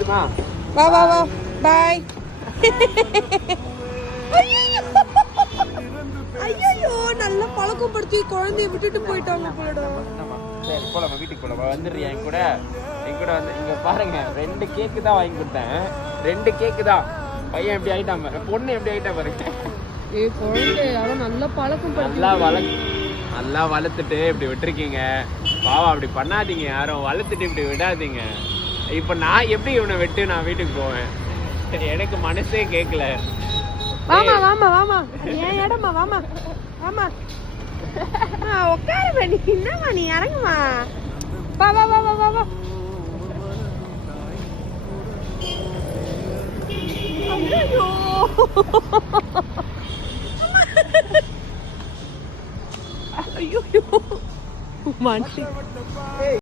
போதுமா? வா வா வா பாய். ஐயோ நல்ல பழக்கம் படுத்தி குழந்தைய விட்டுட்டு போயிட்டாங்க போலடா. சரி போலாம் வீட்டுக்கு போலாம். வந்துடுறியா என் கூட வந்து இங்க பாருங்க 2 கேக்கு தான் வாங்கி கொடுத்தேன். 2 கேக்கு தான். பையன் எப்படி ஆயிட்டான் பாரு, பொண்ணு எப்படி ஆயிட்டா பாருங்க. ஏய் குழந்தை அவன் நல்ல பழக்கம் படுத்தி நல்லா வளர்த்துட்டு இப்படி விட்டுருக்கீங்க. பாவம் அப்படி பண்ணாதீங்க யாரும். வளர்த்துட்டு இப்படி விடாதீங்க. இப்ப நான் எப்படி இவனை விட்டு நான் வீட்டுக்கு போவேன்? எனக்கு மனசே கேட்கல. வாமா வாமா வாமா ஏன் இடமா வாமா வாமா உட்காருமா. நீ என்னம்மா நீ இறங்குமா. வா வா வா வா வா வா. ஐயோ ஐயோ மனுஷன்